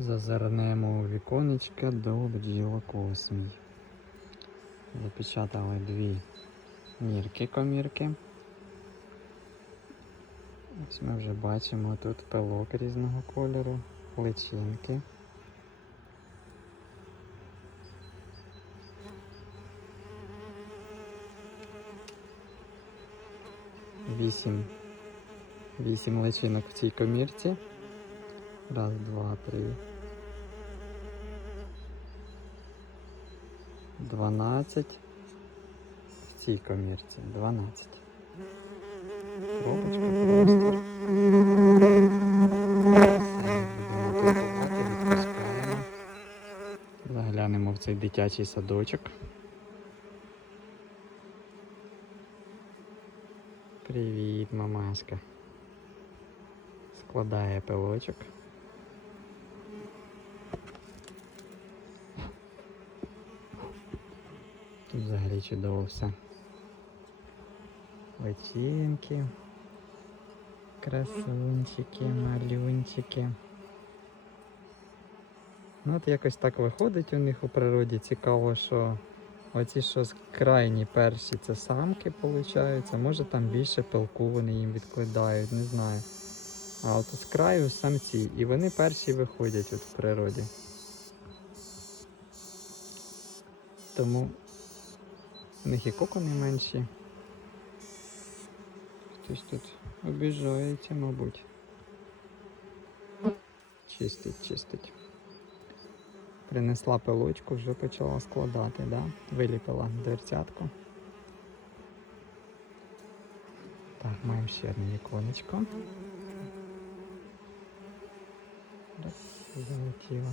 Зазирнемо у віконечко до бджілок осмій. Запечатали дві мірки-комірки. Ось ми вже бачимо тут пилок різного кольору, личинки. Вісім, вісім личинок в цій комірці. Раз, два, три. Дванадцять. В цій комірці. Дванадцять. Пробочка просто. Заглянемо в цей дитячий садочок. Привіт, мамаська. Складає пилочок. Взагалі чудово все. Личинки, красунчики, малюнчики. Ну от якось так виходить у них у природі. Цікаво, що оці, що крайні перші, це самки виходить. Може там більше пилку вони їм відкладають, не знаю. А от з краю самці. І вони перші виходять от в природі. Тому у них і кокони менші. Хтось тут обіжається, мабуть. Чистить, чистить. Принесла пилочку, вже почала складати, да? Виліпила дверцятку. Так, маємо ще одне віконечко. Залетіло.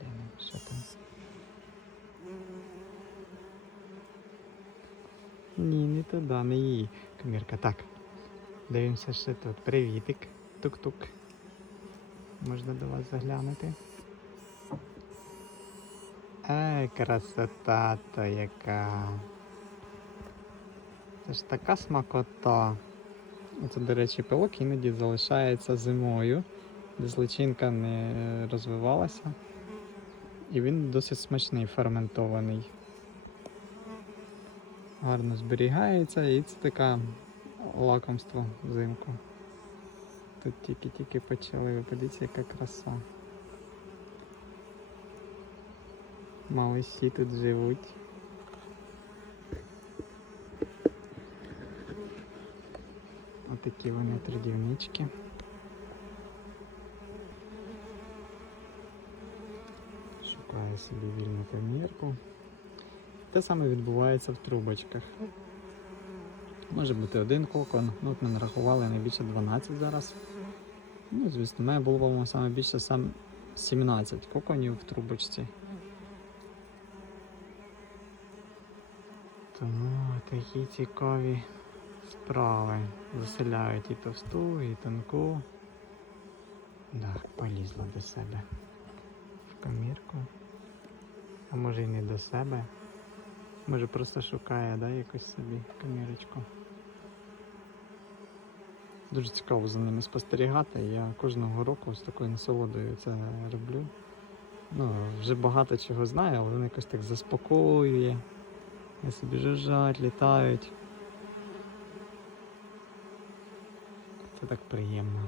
Глянемо, що там. Ні, не туди, не її. Камірка. Так. Дивимося ще тут. Привітик. Тук-тук. Можна до вас заглянути. Ей, красота то яка. Це ж така смакота. Оце, до речі, пилок іноді залишається зимою, де личинка не розвивалася. І він досить смачний, ферментований. Гарно зберігається і це таке лакомство взимку. Тут тільки-тільки почали, ви подивіться, яка краса. Малиші тут живуть. Отакі вони трудівнички. Шукаю собі вільну камірку. Те саме відбувається в трубочках. Може бути один кокон, ну от ми нарахували найбільше 12 зараз. Ну, звісно, мене було саме більше сам 17 коконів в трубочці. Тому такі цікаві справи. Заселяють і товсту, і тонку. Так, полізла до себе в комірку. А може і не до себе. Може просто шукає, да, якось собі камірочку. Дуже цікаво за ними спостерігати. Я кожного року з такою насолодою це роблю. Ну, вже багато чого знаю, але воно якось так заспокоює. Вони собі жужжать, літають. Це так приємно.